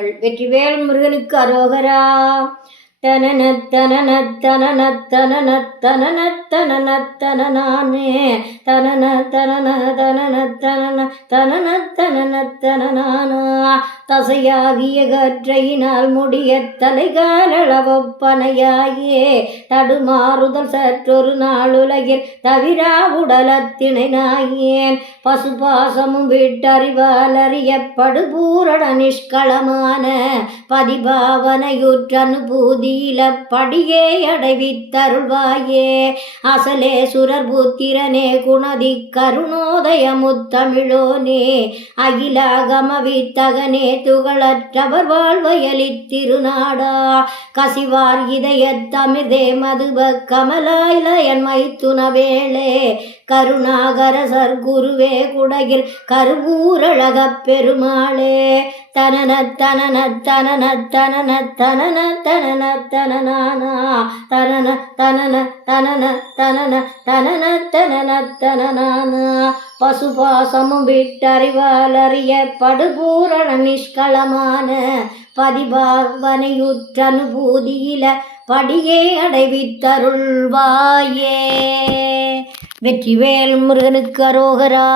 வெற்றிவேல் முருகனுக்கு அரோகரா. தனன தனன தனன தனன தனன தனன தனனானே தனன தனன தனன தனன தனன தனன தனனானா. தசையாகிய கற்றையினால் முடிய தலைகாலளவொப்பனையாயே தடுமாறுதல் சற்றொரு நாளுலகில் தவிரா உடலத்தினை நாயேன். பசுபாசமும் விட்டறிவால் அறியப்படு பூரண நிஷ்களமான பதிபாவனையுற்ற அனுபூதி படியே அடைவித்தருள்வாயே. அசலே சுரர் புத்திரனே குணதி கருணோதய முத்தமிழோனே அகிலாகம வித்தகனே துகளற்றவர் வாழ்வையளித்திருநாடா. கசிவார் இதயத்தமிர்தே மதுப கமலாயிலயன் மைத்துனவேளே கருணாகர சர்க்குருவே குடகில் கருவூரழகப் பெருமாளே. தனன தனன தனன தனன தனன தனன தனனானா தனன தனன தனன தனன தனன தனன தனனானா. பசுபாசமும் விட்டறிவால் அறியப்படு பூரண நிஷ்களமான பதிபாவனையுற்ற அனுபூதியில படியே அடைவித்தருள்வாயே. வெற்றிவேல் முருகனுக்கு அரோகரா.